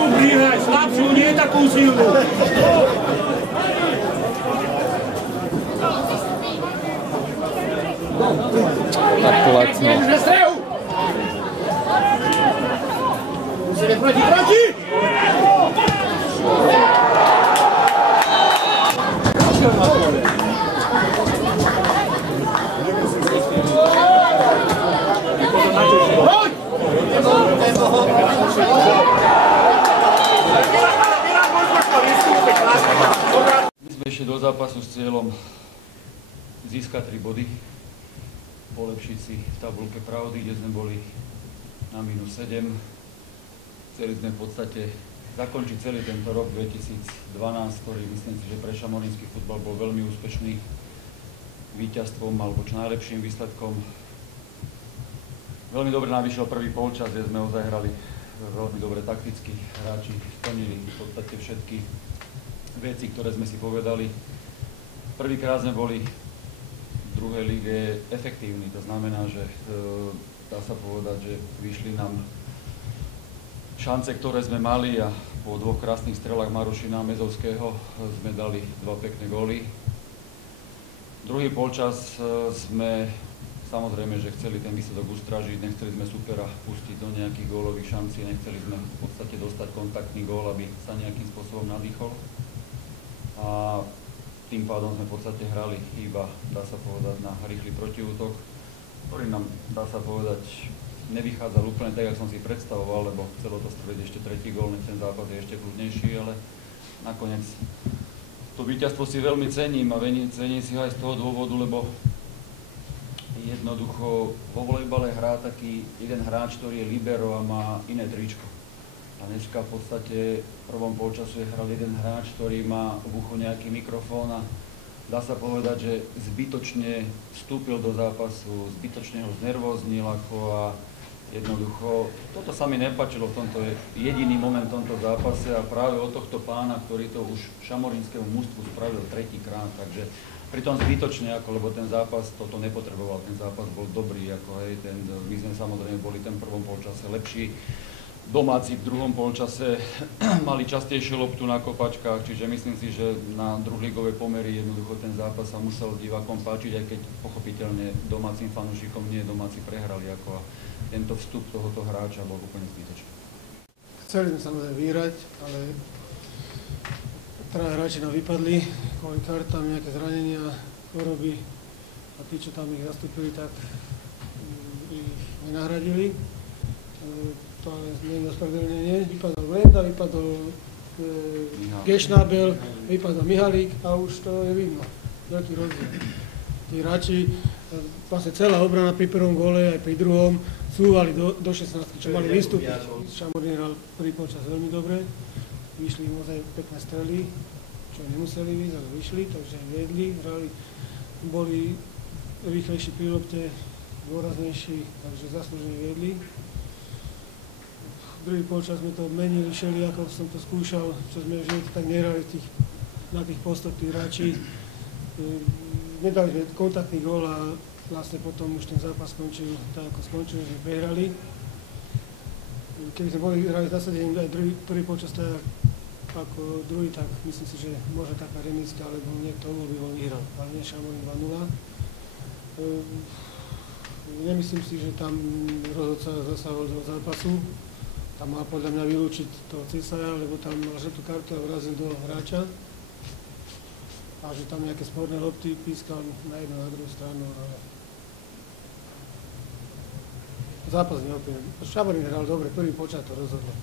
Slabšiu prihraj, slabšiu, nie takú silnú. Tak to lacno. Musíme proti! My sme išli do zápasu s cieľom získať 3 body, polepšiť si v tabuľke pravdy, kde sme boli na -7. Chceli sme v podstate zakončiť celý tento rok 2012, ktorý myslím si, že pre šamorínsky futbal bol veľmi úspešný víťazstvom alebo čo najlepším výsledkom. Veľmi dobre nám vyšiel prvý polčas, kde sme ozaj hrali veľmi dobre takticky. Hráči splnili v podstate všetky veci, ktoré sme si povedali. Prvýkrát sme boli v druhej líge efektívni, to znamená, že dá sa povedať, že vyšli nám šance, ktoré sme mali a po 2 krásnych strelách Marušina a Mezovského sme dali 2 pekné góly. Druhý polčas sme samozrejme, že chceli ten výsledok ustražiť, nechceli sme supera pustiť do nejakých gólových šancí, nechceli sme v podstate dostať kontaktný gól, aby sa nejakým spôsobom nadýchol. A tým pádom sme v podstate hrali iba, dá sa povedať, na rýchly protiútok, ktorý nám, dá sa povedať, nevychádzal úplne tak, ako som si predstavoval, lebo chcelo to streliť ešte tretí gól, ten zápas je ešte kľudnejší, ale nakoniec to víťazstvo si veľmi cením a cením si ho aj z toho dôvodu, lebo jednoducho vo volejbale hrá taký jeden hráč, ktorý je libero a má iné tričko. A dneska v podstate v prvom polčasu hral jeden hráč, ktorý má v uchu nejaký mikrofón a dá sa povedať, že zbytočne vstúpil do zápasu, zbytočne ho znervoznil a jednoducho, toto sa mi nepáčilo v tomto jediný moment v tomto zápase a práve od tohto pána, ktorý to už šamorinskému mužstvu spravil tretíkrát, takže pritom zbytočne, lebo ten zápas toto nepotreboval, ten zápas bol dobrý, my sme samozrejme boli ten prvom polčase lepší, domáci v druhom polčase mali častejšie loptu na kopačkách, čiže myslím si, že na druhligové pomery jednoducho ten zápas sa musel divákom páčiť, aj keď pochopiteľne domácim fanúšikom nie domáci prehrali, a tento vstup tohoto hráča bol úplne zbytočný. Chceli sme samozrejme vyhrať, ale traja hráči nám vypadli, kvôli kartám, nejaké zranenia, choroby a tí, čo tam ich zastúpili, tak ich nenahradili. To nie je ospravedlnenie. Vypadol Lenda, vypadol Gešnábel, vypadol Mihalík a už to je vidno. Veľký rozdiel. Tí hráči, vlastne celá obrana pri prvom góle aj pri druhom súvali do 16, čo mali vystúpiť. Šamorín hral prvý počas veľmi dobre. Vyšli im ozaj pekné strely, čo nemuseli ísť, ale vyšli, takže viedli, hrali, boli rýchlejší pri lopte, dôraznejší, takže zaslúžene viedli. Druhý polčas sme to menili všeli, ako som to skúšal, čo sme v živote tak nehrali na tých postoch tí hráči. Nedali sme kontaktný gól a vlastne potom už ten zápas skončil tak, ako skončil, že prehrali. Keby sme boli hrali v zásade aj prvý počas tak ako druhý, tak myslím si, že môže taká remíska, alebo niekto by bol vyhral, ale nie Šamorín 2-0. Nemyslím si, že tam rozhodca zasahoval do zápasu. Tam mal podľa mňa vylúčiť toho Cisaja, lebo tam mal žltú kartu a vrazil do hráča. A že tam nejaké sporné lopty pískal na jednu a na druhú stranu. Zápas neopäť. Šamorín hral dobre, prvý počas to rozhodol.